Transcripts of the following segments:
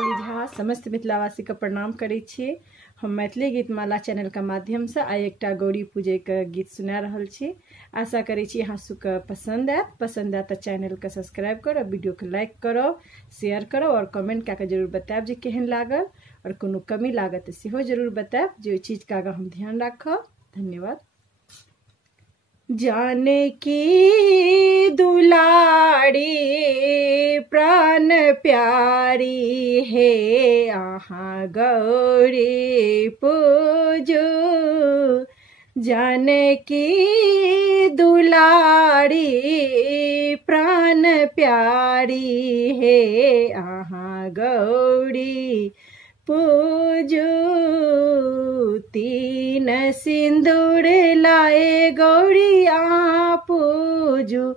काली झा समस्त मिथिलावासी के प्रणाम करै छी। हम मैथिली गीतमाला चैनल के माध्यम से आइ एकटा गौरी पूजे के गीत सुना रहल छी। आशा करै छी अहाँ सबके पसंद आयत तो चैनल के सब्सक्राइब करो, वीडियो के लाइक करो, शेयर करो और कमेंट कऽ के जरूर बतायब जे केहन लागल और कोनो कमी लागत तो सेहो जरूर बतायब जे ओइ चीज का हम ध्यान राखब। धन्यवाद। जानकी दुलारी प्राण प्यारी हे आहाँ गौरी पूजो। जानकी दुलारी प्राण प्यारी हे आहाँ गौरी पूजो। तीन सिंदूर लाए गौरी आहाँ पूजो।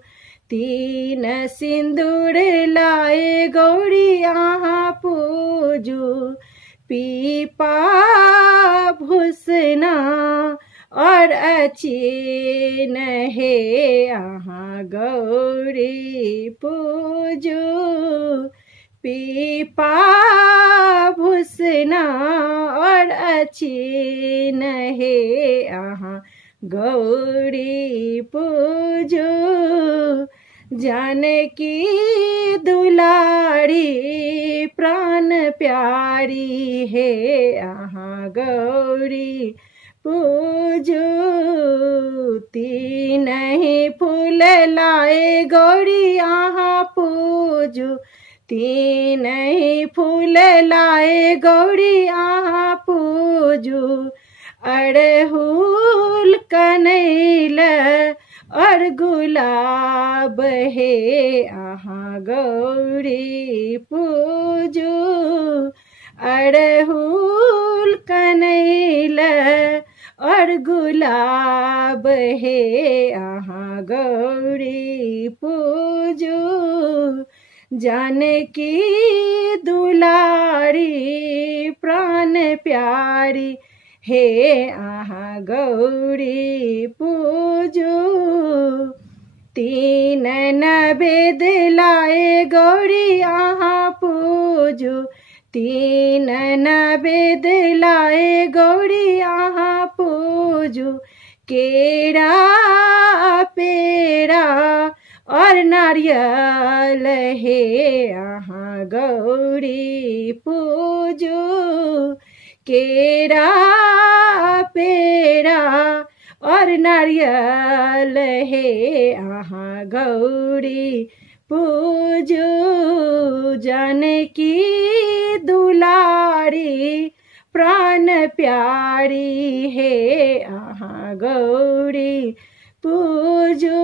तीन सिंदूर लाए गौरी आहाँ पूजो। पीपा भूषना और अचीन हे आहाँ गौरी पूजो। पीपा भूषना और अचीन हे आहाँ गौरी पूजो। जानकी दुलारी प्राण प्यारी हे आहाँ गौरी पूजो। तीन ही फूल लाए गौरी आहाँ पूजो। तीन ही फूल लाए गौरी आहाँ पूजो। अड़हुल कनैल और गुलाब हे आहाँ गौरी पूजो। अड़हुल कनैल और गुलाब हे आहाँ गौरी पूजो। जानकी दुलारी प्राण प्यारी हे आहाँ गौरी पूजो। तीन नवेद लाए गौरी आहाँ पूजो। तीन नवेद लाए गौरी आहाँ पूजो। केरा पेड़ा और नारियल हे आहाँ गौरी पूजो। केरा पेड़ा और नारियल हे आहाँ गौरी पूजो। जानकी दुलारी प्राण प्यारी हे आहाँ गौरी पूजो।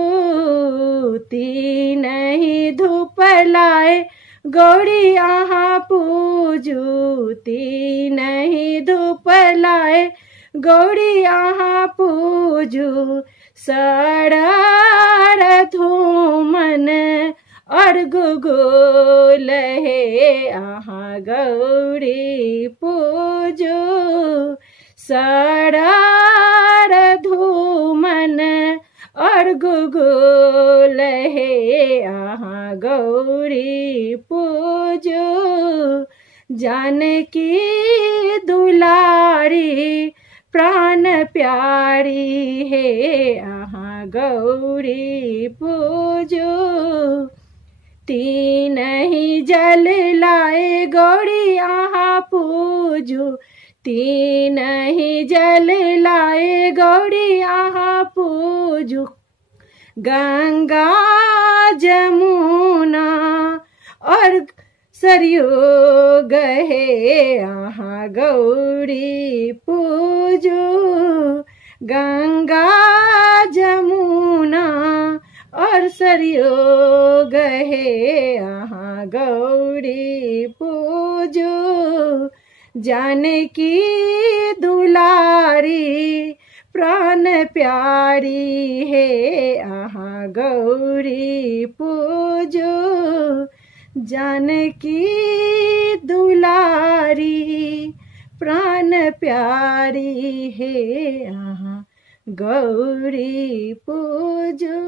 तीन ही धूप लाए गौरी आहाँ पूजो। तीन ही धूप लाए गौरी आहाँ पूजो। सड़ार धूमन और गुगुल हे आहाँ गौरी पूजो। सड़ार धूमन और गुगुल हे आहाँ गौरी पूजो। जानकी दुलारी प्राण प्यारी हे आहाँ गौरी पूजो। तीन ही जल लाए गौरी आहाँ पूजो। तीन ही जल लाए गौरी आहाँ पूजो। गंगा जमुना और सरयू गहे आहाँ गौरी पूजो। गंगा जमुना और सरयू गहे आहाँ गौरी पूजो। जानकी दुलारी प्राण प्यारी हे आहाँ गौरी पूजो। जानकी दुलारी प्राण प्यारी हे आहाँ गौरी पूजो।